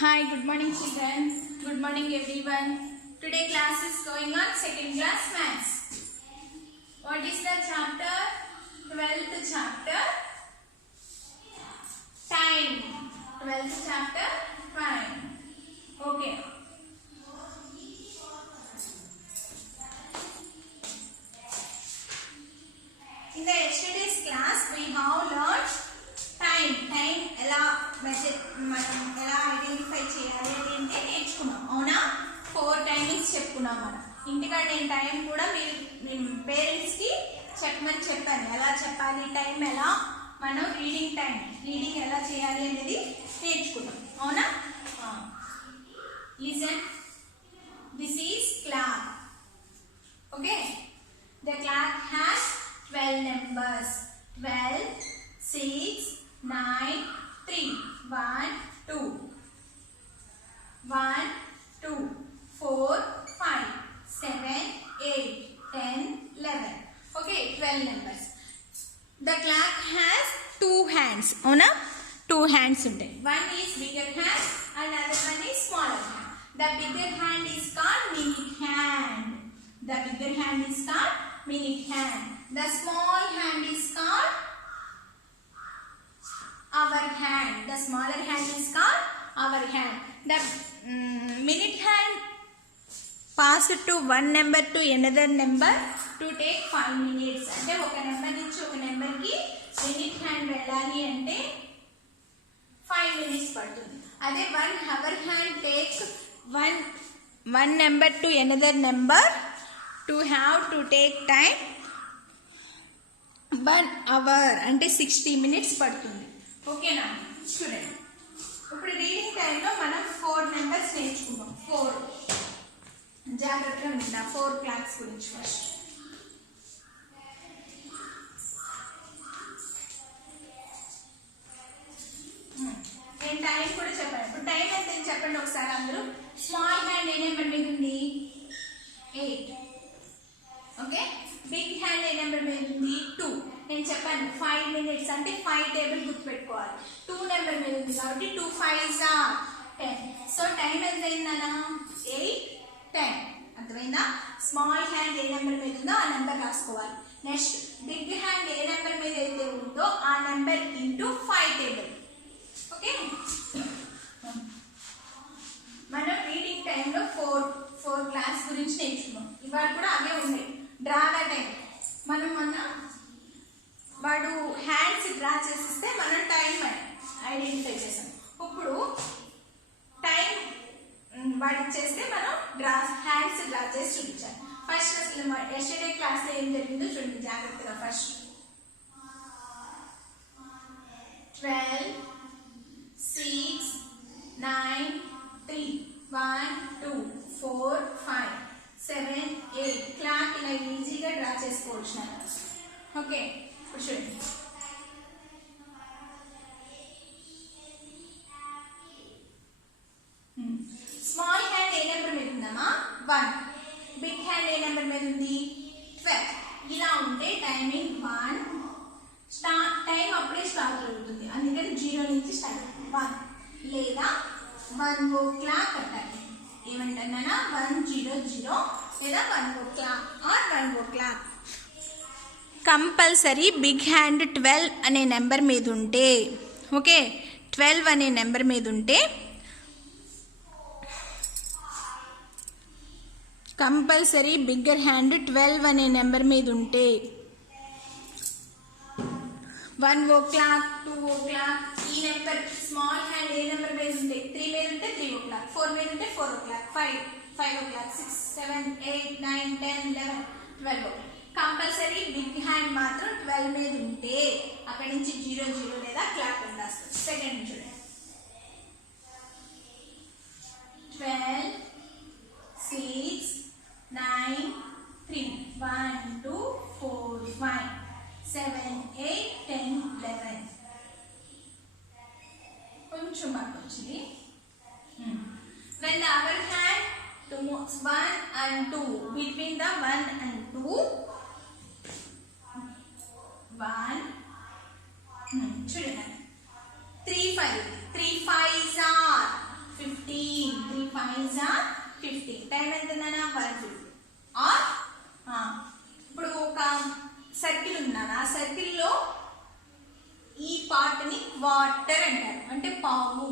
Hi, good morning children. Good morning everyone. Today class is going on second class maths. What is the chapter? 12th chapter. Time. 12th chapter. Time. Okay. In the yesterday's class we have learned time ఎలా మనం ఎలా identify చేయాలి అంటే నేర్చుకున్నాం. అవునా? 4 timings చెప్పుకున్నాం మనం. ఇంటికాడ నేను టైం కూడా మీరు పేరెంట్స్కి చెప్పమని చెప్పాను. ఎలా చెప్పాలి టైం, ఎలా మనం రీడింగ్ ఎలా చేయాలి అనేది నేర్చుకున్నాం. అవునా? Listen, this is clock. Okay, the clock has 12 numbers. 12, 6, 9, 3, 1, 2, 1, 2, 4, 5, 7, 8, 10, 11. Okay, 12 numbers. The clock has 2 hands. Avuna? 2 hands untai. One is bigger hand and other one is smaller hand. The bigger hand is called minute hand. The bigger hand is called minute hand. The small hand is called hour hand. The smaller hand is called hour hand. The minute hand passed to one number to another number to take 5 minutes. అంటే ఒక number నుంచి ఒక number కి minute hand వెళ్ళాలి అంటే 5 minutes పడుతుంది. అదే one hour hand takes one number to another number to have to take time 1 hour అంటే 60 minutes పడుతుంది. ఓకేనా చూడండి, ఇప్పుడు రీడింగ్ టైంలో మనం 4 నెంబర్స్ నేర్చుకున్నాం. 4 జాగ్రత్తగా ఉంటా. 4 క్లాక్స్ గురించి ఫస్ట్. నేను టైం కూడా చెప్పాను. ఇప్పుడు టైం ఎంత చెప్పండి ఒకసారి అందరూ. స్మాల్ హ్యాండ్ ఏ నెంబర్ మీద ఉంది? 8. ఓకే, బిగ్ హ్యాండ్ ఏ నెంబర్ మీద ఉంది? 2. నేను చెప్పాను 5 minutes అంటే 5 టేబుల్ గుర్తుపెట్టుకోవాలి. 2 నెంబర్ మీద ఉంది కాబట్టి 2 5s are 10. సో టైం ఎంత అయిందన్నా? 8, 10. అర్థమైందా? స్మాల్ హ్యాండ్ ఏ నెంబర్ మీద ఉందో ఆ నెంబర్ రాసుకోవాలి. నెక్స్ట్ బిగ్ హ్యాండ్ ఏ నెంబర్ మీద అయితే ఉందో ఆ నెంబర్ ఇంటూ 5 టేబుల్. ఓకే, మనం రీడింగ్ టైంలో 4 క్లాస్ గురించి నేర్చుకున్నాం. ఇవాళ కూడా అవే ఉన్నాయి. Draw the time. మనం వాడు హ్యాండ్స్ డ్రా చేసిస్తే మనం టైం ఐడెంటిఫై చేసాం. ఇప్పుడు టైం వాడికి చేస్తే మనం హ్యాండ్స్ డ్రా చేసి చూపించాలి. ఫస్ట్ అసలు ఎస్టర్డే క్లాస్లో ఏం జరిగిందో చూడండి జాగ్రత్తగా. ఫస్ట్ 12, 6, 9, 3, 1, 2, 4, 5, 7, 8 క్లాక్ ఇలా ఈజీగా డ్రా చేసుకోవచ్చు. ఓకే, ఇప్పుడు చూడండి. స్మాల్ హ్యాండ్ ఏ నెంబర్ మీద ఉందమ్మా? 1. బిగ్ హ్యాండ్ ఏ నెంబర్ మీద ఉంది? 12. ఇలా ఉంటే టైమింగ్ 1 టైం అప్పుడే స్టార్ట్ అవుతుంది. అందుకని 0 నుంచి స్టార్ట్ అవుతుంది. 1 లేదా 1 o'clock అంటారు. ఏమంటున్నా? 100 లేదా 1 o'clock are 1 o'clock. Compulsory big hand 12 అనే నెంబర్ మీద ఉంటే, ఓకే 12 అనే నెంబర్ మీద ఉంటే కంపల్సరీ బిగ్గర్ హ్యాండ్ 12 అనే నెంబర్ మీద ఉంటే 1 o'clock, 2 o'clock ఈ నెంబర్ స్మాల్ హ్యాండ్ ఏ నెంబర్ మీద ఉంటే 3 మీద ఉంటే 3 o'clock, 4 మీద ఉంటే 4 o'clock, 5 o'clock, 6, 7, 8, 9, 10, 11, 12 o'clock. Compulsory big hand మాత్రం 12 మీద ఉంటే అక్కడి నుంచి 00 లేదా క్లాక్ అని రాస్తుంది. సెకండ్ చూడండి. 12, 6, 9, 3, 1, 2, 4, 5, 7, 8, 10, 11. కొంచెం బాగా వచ్చింది. When the other hand moves 1 and 2, between the 1 and 2, 1 చూడండి 3 5s are 15. 5s are 15. Time ఎంత ఉందన్నా 150. ఆర్ ఇప్పుడు ఒక సర్కిల్ ఉందన్న, ఆ సర్కిల్లో ఈ పార్ట్ ని క్వార్టర్ అంటారు, అంటే పావు.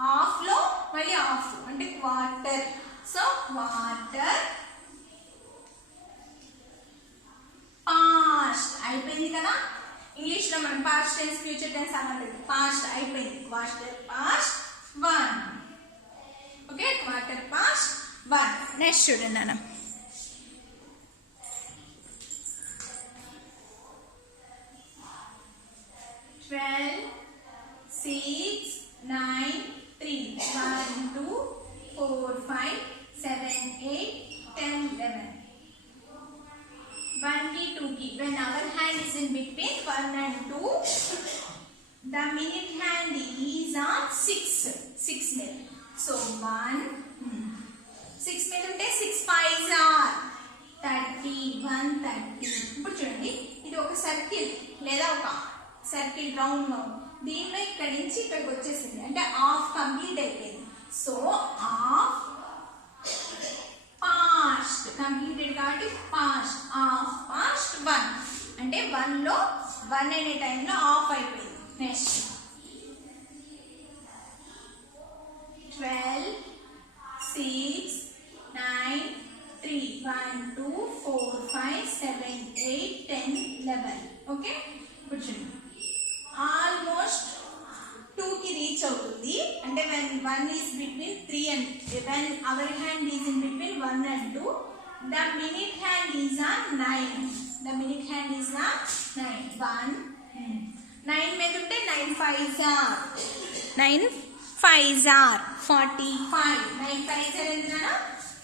హాఫ్ లో మళ్ళీ హాఫ్ అంటే క్వార్టర్. So quarter past. అయిపోయింది కదా. ఇంగ్లీష్ లో మనం పాస్ట్ టెన్స్ ఫ్యూచర్ టెన్స్ అన్నట్టు పాస్ట్ అయిపోయింది. Quarter past 1. Okay, quarter past 1. Next చూడండి అన్న. Twelve, 6, 9, 3. 1, 2, 4, 5, 7, 8, 10, 11. 1 key, 2 key. When our hand is in between 1 and 2, the minute hand is on 6 mil. So 1, 6 mil ఉంటే 6 5s are 30, 130. ఇప్పుడు చూడండి, ఇది ఒక circle లేదా ఒక సర్కిల్ రౌండ్ గా దీనిలో ఇక్కడి నుంచి ఇక్కడికి వచ్చేసింది, అంటే హాఫ్ కంప్లీట్ అయిపోయింది. సో హాఫ్ పాస్ట్ కంప్లీటెడ్ కాబట్టి పాస్ట్. హాఫ్ పాస్ట్ 1 అంటే 1 లో 1 అనే టైంలో హాఫ్ అయిపోయింది. నెక్స్ట్ 12, 6, 9, 3. 1, 2, 4, 5, 7, 8, 10, 11. ఓకే, ఇప్పుడు చూడండి, ఆల్మోస్ట్ 2 కి రీచ్ అవుతుంది. అంటే when 1 is between 3 and when our hand is in between 1 and 2, the minute hand is on 9. The minute hand is on 9. 1, 9 మీద ఉంటే 9 5s are 45. 9 5s are ఎంతనా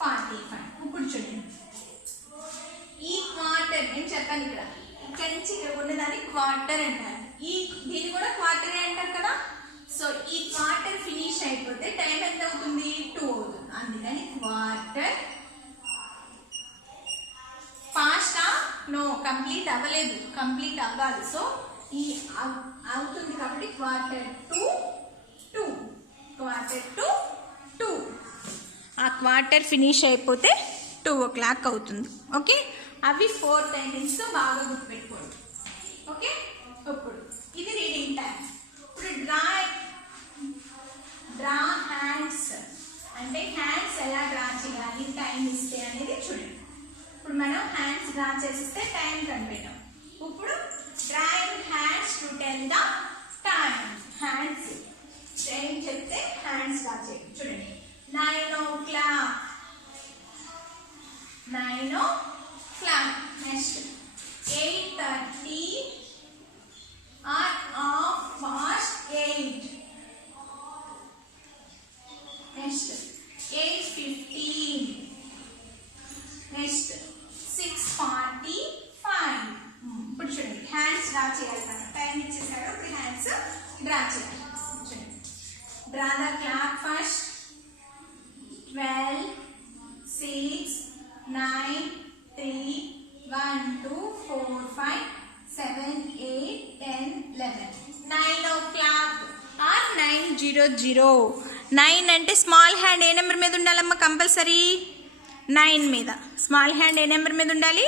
45. ఇప్పుడు చూడండి, ఈ క్వార్టర్ నేను చెప్పాను ఇక్కడ, ఇక్కడ నుంచి ఇక్కడ ఉండేదాన్ని క్వార్టర్ అంటారు. దీన్ని కూడా క్వార్టర్ అంటారు కదా. సో ఈ క్వార్టర్ ఫినిష్ అయిపోతే టైం ఎంత అవుతుంది 2 అవుతుంది. అందుకని క్వార్టర్ పాస్టా నో కంప్లీట్ అవ్వలేదు, కంప్లీట్ అవ్వాలి. సో ఈ అవుతుంది కాబట్టి క్వార్టర్ టు 2. Quarter to 2. ఆ క్వార్టర్ ఫినిష్ అయిపోతే 2 o'clock అవుతుంది. ఓకే, అవి 4 టైమింగ్స్ బాగా గుర్తుపెట్టుకోండి. ఓకే, ఇప్పుడు ఇది రీడింగ్ టైం. ఇప్పుడు డ్రా హ్యాండ్స్ అంటే హ్యాండ్స్ ఎలా డ్రా చేయాలి టైం ఇస్తే అనేది చూడండి. ఇప్పుడు మనం హ్యాండ్స్ డ్రా చేసిస్తే టైం కనిపెట్టాం. ఇప్పుడు draw your hands to tell the time. Hands time చెప్తే హ్యాండ్స్ డ్రా చేయండి. చూడండి, 9 o'clock. 9 o'clock. Next 8:30 or half past 8. Next 8:15. Next 6:45. ఇప్పుడు చూడండి, హ్యాండ్స్ డ్రా చేయాలి. మనం టైం ఇచ్చేసాడు, ఇప్పుడు హ్యాండ్స్ డ్రా చేయాలి. చూడండి, draw the clock first. 12, 6, 9, 3, 1, 2, 4, 5, 7, 8, 10, 11. 9 o'clock or 9:00. 9 అంటే స్మాల్ హ్యాండ్ ఏ నెంబర్ మీద ఉండాలమ్మా కంపల్సరీ? 9 మీద. స్మాల్ హ్యాండ్ ఏ నెంబర్ మీద ఉండాలి?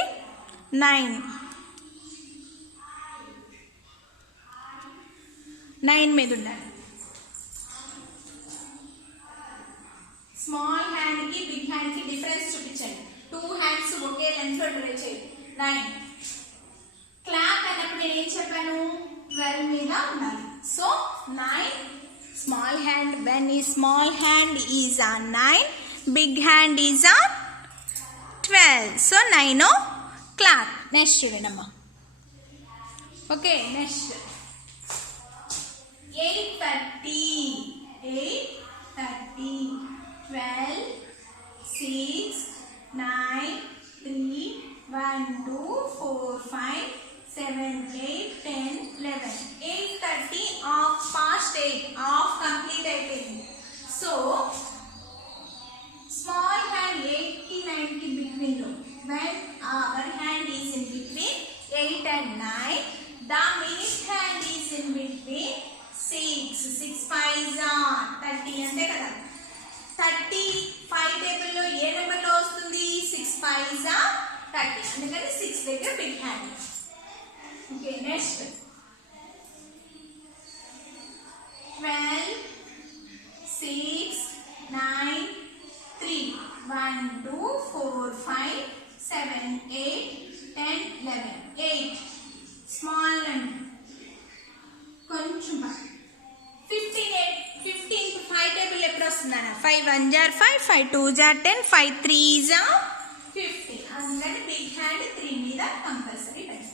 9 మీద ఉండాలి. స్మాల్ హ్యాండ్ కి బిగ్ హ్యాండ్ కి డిఫరెన్స్ చూపించండి. 2 హ్యాండ్స్ ఒకే లెంత్ లో డ్రా చేయండి. 9 క్లాక్ అన్నప్పుడు నేను ఏం చెప్పాను? 12 మీద ఉండాలి. So 9 small hand, when is small hand is on 9, big hand is on 12. So 9 o'clock. Next చూడండి అమ్మా. Okay, next 8:30. 8:30. 12, 6, 9, 3, 1, 2, 4, 5, 7, 8, 10, 11. 8:30 half past 8. Half complete అయిపోయింది. సో small hand 8 కి 9 కి between లో, when our hand is in between 8 and 9, the minute hand is in between 6. 6 5s are 30 అంతే కదా. 35 టేబుల్లో ఏ నెంబర్లో వస్తుంది? 6 5s are 30. అందుకని 6 దగ్గర big hand. Okay, next 12 6 9 3 1 2 4 5 7 8 10 11 8 small number కొంచెం 15 5 టేబుల్ ఎప్పుడు వస్తుందన్న? 5 1s are 5 5 2s are 10 5 3s are 50. అందుకని బిగ్ హ్యాండ్ 3 మీద కంపల్సరీ పెట్టాలి.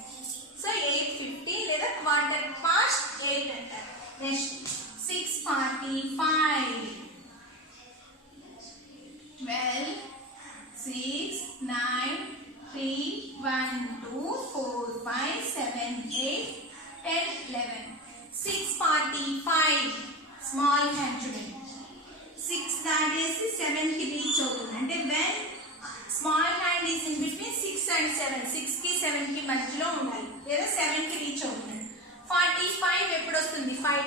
సో 8:50 లేదా క్వార్టర్ పాస్ట్ 8 అంటారు. నెక్స్ట్ 6:45 12 6 9 3 1 2 4 5 7 8 10 11 6:45 స్మాల్ హ్యాండ్ చూడండి. 6 దాటేసి 7 కి రీచ్ అవుతుంది. అంటే when small hand is in between 6 and 7, 6 కి 7 కి మధ్యలో ఉండాలి, లేదా 7 కి రీచ్ అవుతుంది. 45 ఎప్పుడు వస్తుంది? 5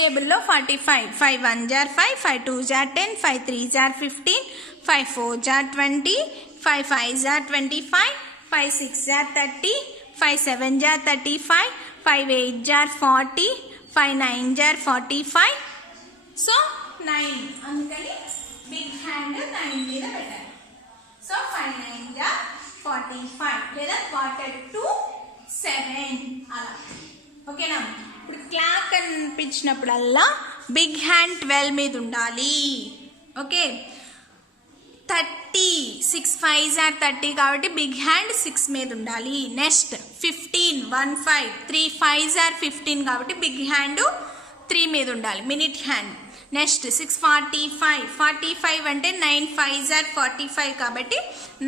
టేబుల్లో 45 5 1s are 5 5 2s are 10 5 3s are 15 5 4s are 20 5 5s are 25 5 6s are 30 5 7s are 35 5 8s are 40 5 9s are 45. So 9 అందుకని బిగ్ హ్యాండ్ 9 మీద పెట్టాలి. సో 5 9s are 45 లేదా క్వార్టర్ టు 7 అలా. ఓకేనా? ఇప్పుడు క్లాక్ కనిపించినప్పుడల్లా బిగ్ హ్యాండ్ 12 మీద ఉండాలి. ఓకే, 30 6 5s are 30 కాబట్టి బిగ్ హ్యాండ్ 6 మీద ఉండాలి. నెక్స్ట్ 15 1 5 3 5s are 15 కాబట్టి బిగ్ హ్యాండ్ 3 మీద ఉండాలి, మినిట్ హ్యాండ్. నెక్స్ట్ 6:45 45 అంటే 9 5s are 45 కాబట్టి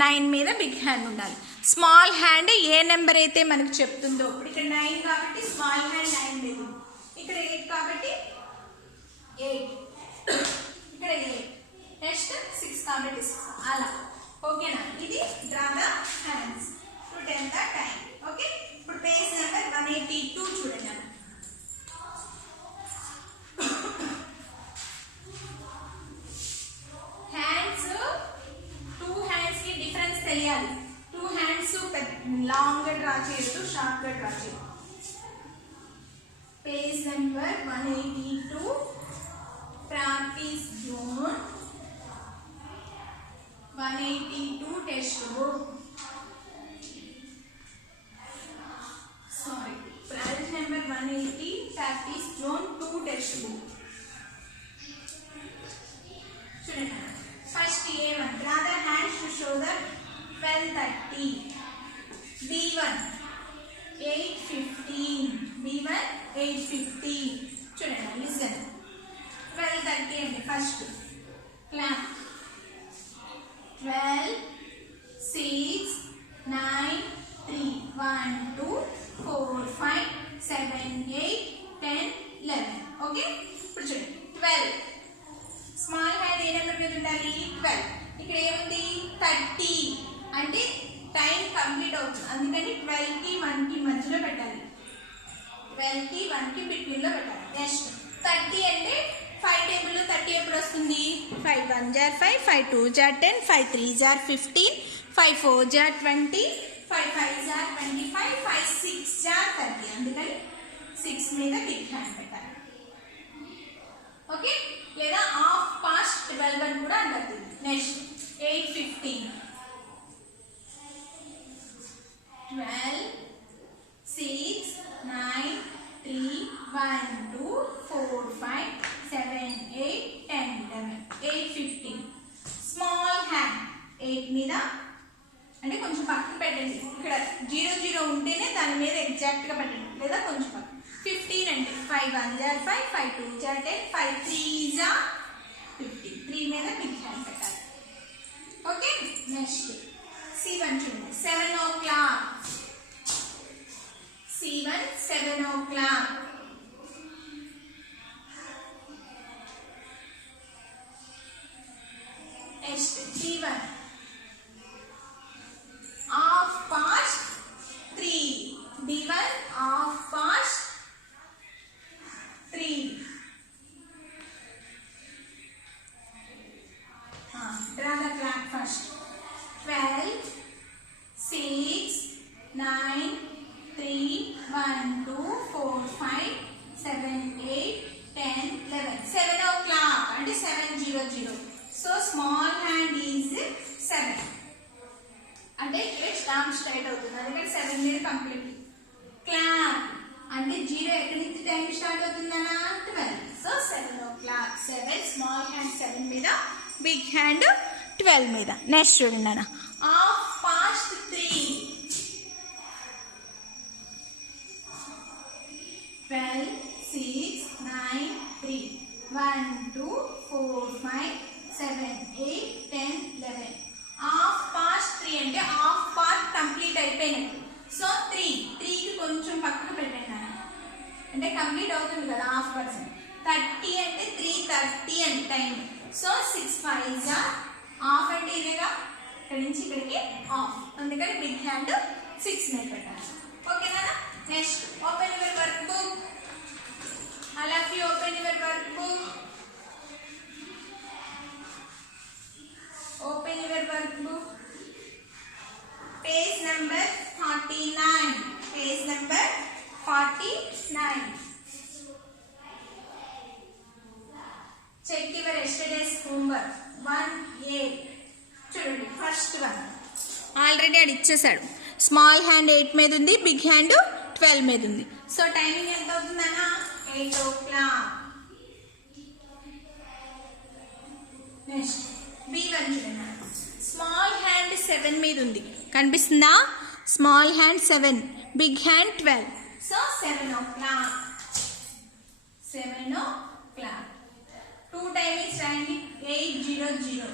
9 మీద బిగ్ హ్యాండ్ ఉండాలి. స్మాల్ హ్యాండ్ ఏ నెంబర్ అయితే మనకు చెప్తుందో, ఇప్పుడు ఇక్కడ 9 కాబట్టి స్మాల్ హ్యాండ్ 9 మీద, ఇక్కడ 8 కాబట్టి 8, ఇక్కడ 8, నెక్స్ట్ 6 కాబట్టి 6 అలా. ఓకేనా? ఇది draw the hands to tell the time. Okay, ఇప్పుడు పేజ్ నెంబర్ 182 చూడండి. హ్యాండ్స్ 2 హ్యాండ్స్ కి డిఫరెన్స్ తెలియాలి. 2 హ్యాండ్స్ లాంగ్ గా డ్రా చేయొద్దు, షార్ట్ గా డ్రా చేయొద్దు. Page number 182 practice zone 182 text book. Sorry, page number 180 practice zone 2 text book. చూడండి, first A1 draw the hands to show the 12:30. B1 8:15 B1 8:15. చూడండి, listen. 12:30 అంటే first clap. 12 6 9 3 1 2 4 5 7 8 10 11. Okay, ఇప్పుడు చూడండి 12 small hand ఏ number మీద ఉండాలి? 12. ఇక్కడ ఏముంది? 30 అంటే టైం కంప్లీట్ అవుతుంది, అందుకని 12 కి 1 కి మధ్యలో పెట్టాలి, 12 కి 1 కి బిట్వీన్ లో పెట్టాలి. నెక్స్ట్ 30 అంటే 5 టేబుల్లో 30 ఎప్పుడు వస్తుంది? 5 1s are 5 5 2s are 10 5 3s are 15 5 4s are 20 5 5s are 25 5 6s are 30. అందుకని 6 మీద బిగ్ హ్యాండ్ పెట్టాలి. ఓకే, లేదా హాఫ్ పాస్ట్ 12 అని కూడా అంటారు. నెక్స్ట్ 8:15 12 6 9 3 1 2 4 5 7 8 10 11 8:15 స్మాల్ హ్యాండ్ 8 మీద అంటే కొంచెం పక్కన పెట్టండి. ఇక్కడ 0 0 ఉంటేనే దాని మీద ఎగ్జాక్ట్ గా పెట్టండి, లేదా కొంచెం పక్కన. 15 అంటే 5 1s are 5 5 2s are 10 5 3s are 15. 3 మీద బిగ్ హ్యాండ్ పెట్టాలి. ఓకే, నెక్స్ట్ C1 చూడండి. 7 o'clock C1 7 o'clock. Next D1 half past 3 D1 half past 3 0 0. So small hand is 7. అంటే ఇక్కడ స్టాంప్ స్ట్రైట్ అవుతుంది అందుకని 7 మీద కంప్లీట్. క్లాక్ అంటే 0 ఎక్కడి నుంచి టైం స్టార్ట్ అవుతుందనా 12. So 7 o'clock. 7 స్మాల్ హ్యాండ్ 7 మీద, బిగ్ హ్యాండ్ 12 మీద. నెక్స్ట్ చూడండి అన్న, హాఫ్ పాస్ట్ 3. 12 6 9 3 1 2 4 5 7 8 10 11. హాఫ్ పాస్ట్ 3 అంటే హాఫ్ పార్ట్ కంప్లీట్ అయిపోయినట్టు. సో 3కి కొంచెం పక్కకు పెట్టండి అన్న, అంటే కంప్లీట్ అవుతుంది కదా హాఫ్ పర్సెంట్. 30 అంటే 3:30 అని టైం. సో 6 5 హాఫ్ అంటే ఇదేగా, ఇక్కడి నుంచి ఇక్కడికి హాఫ్, అందుకని బిగ్ హ్యాండ్ 6 మీద పెట్టాలి. ఓకేనా? Next open your work book. All of you open your work book. Open your work book. Page number 49. Page number 49. Check your yesterday's homework. 1A. చూడండి ఫస్ట్ వన్ ఆల్రెడీ అది ఇచ్చేసాడు. Small hand 8 మీద ఉంది, big hand 12 మీద ఉంది. So timing ఎంత అవుతుందన్నా 8 o'clock. Next B1 చూడండి, small hand 7 మీద ఉంది, కనిపిస్తుందా? Small hand 7, big hand 12. So 7 o'clock. 7 o'clock. 2 timings రాయండి. 8 0 0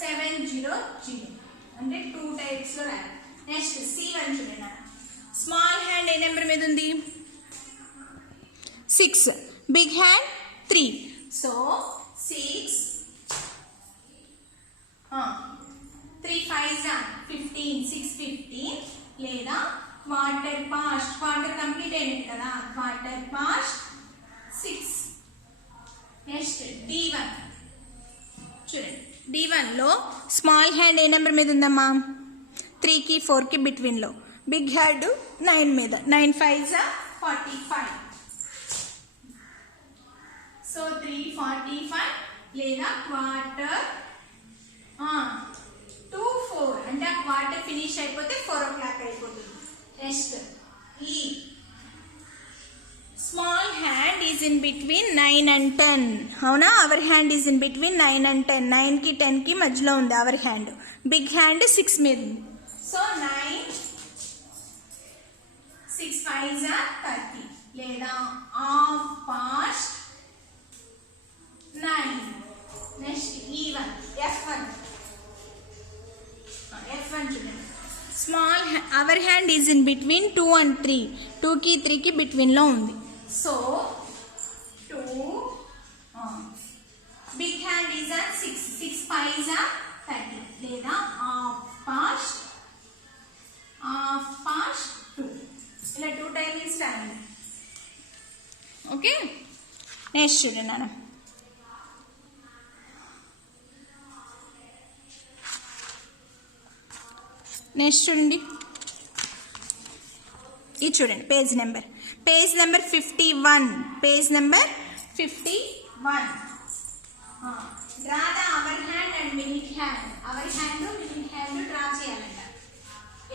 7 0 0 అంటే 2 టైప్స్ లో రాయాలి. నెక్స్ట్ C1 చూడండి, స్మాల్ హ్యాండ్ ఏ నెంబర్ మీద ఉంది? 6, బిగ్ హ్యాండ్ 3. సో 6 3 5 15 6 15 లేదా క్వార్టర్ పాస్ట్, క్వార్టర్ కంప్లీట్ అయినట్టు కదా, క్వార్టర్ పాస్ట్ 6. నెక్స్ట్ D1 చూడండి, D1 లో స్మాల్ హ్యాండ్ ఏ నెంబర్ మీద ఉందమ్మా? 3కి 4కి బిట్వీన్లో, బిగ్ హ్యాండ్ 9 మీద. 9 5 45. సో 3:45 లేదా క్వార్టర్ 2 4 అంటే ఆ క్వార్టర్ ఫినిష్ అయిపోతే 4 o'clock అయిపోతుంది. నెక్స్ట్ ఈ small hand is in between 9 and 10. అవునా? Hour hand is in between 9 and 10. 9కి 10కి మధ్యలో ఉంది అవర్ హ్యాండ్. బిగ్ హ్యాండ్ 6 మీద ఉంది. సో 9 6 5 30 లేదా half past 9. Next E1 F1 చూడండి, small hour hand is in between 2 and 3. 2కి 3కి బిట్వీన్లో ఉంది. సో 2 బిగ్ హ్యాండ్ ఈజ్ 6 6 5 30 లేదా హాఫ్ పాస్ట్ 2. ఇలా 2 టైమింగ్స్ రాయండి. ఓకే? నెక్స్ట్ చూడండి నాన్న, నెక్స్ట్ చూడండి, ఇది చూడండి page number 51. Page number 51. Draw the hour hand and middle hand. Hour hand middle hand draw చేయాలంట.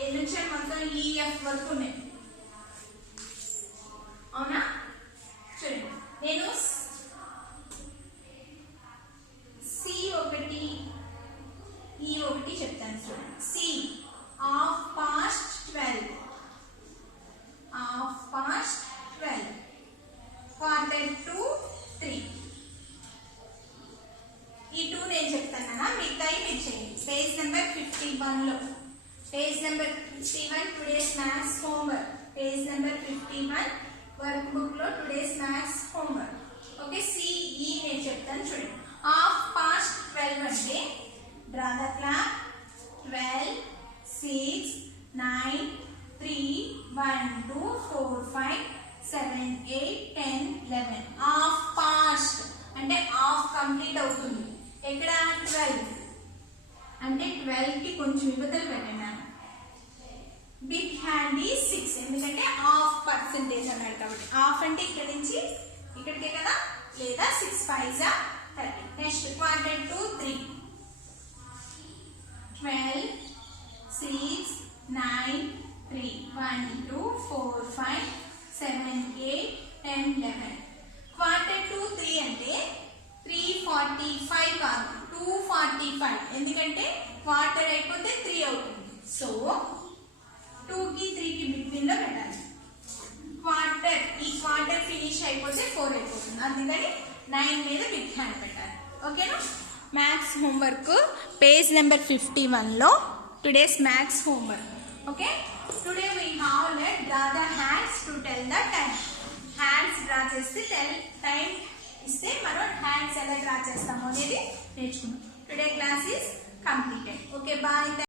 ఎన్ని నుంచి మొత్తం EF వరకు ఉన్నాయి. అవునా? చూడండి, నేను C1 E1 చెప్తాను. చూడండి, C half past 12, half past 12, quarter to 3. ఈ 2 నేను చెప్తాను కదా, మిగతాయి మీరు చేయండి. పేజ్ నెంబర్ 51లో, page number 51 today's maths homework. Page number 51 workbook లో today's maths homework. Okay? CE నేను చెప్తాను చూడండి. హాఫ్ పాస్ట్ 12 అంటే draw the clock. 12 6 9 3 1 2 4 5 7 8 10 11. Half past అంటే హాఫ్ కంప్లీట్ అవుతుంది. ఎక్కడ? 12 అంటే 12కి కొంచెం ఇవతలు పెట్టాను. బిగ్ హ్యాండ్ ఈ 6 ఎందుకంటే హాఫ్ పర్సెంటేజ్ అన్నాడు కాబట్టి. హాఫ్ అంటే ఇక్కడ నుంచి ఇక్కడికే కదా, లేదా 6 5 30. Next quarter to 3. 12, 6, 9, 3. 1, 2, 4, 5, 7, 8, 10, 11. Quarter to 3 అంటే 345 కాదు 245 ఎందుకంటే క్వార్టర్ అయిపోతే 3 అవుతుంది. సో 2కి 3కి బిట్వీన్ లో పెట్టాలి. క్వార్టర్ ఈ క్వార్టర్ ఫినిష్ అయిపోతే 4 అయిపోతుంది. అందుకని 9 మీద బిగ్ హ్యాండ్ పెట్టాలి. ఓకేనా? మ్యాథ్స్ హోంవర్క్ పేజ్ నెంబర్ 51లో today's maths homework. Okay, today we have let draw the hands to tell the time. Hands draw చేస్తే టైం ఇస్తే మనం హ్యాండ్స్ ఎలా డ్రా చేస్తామో అనేది నేర్చుకున్నాం. Today class is completed. Okay, bye.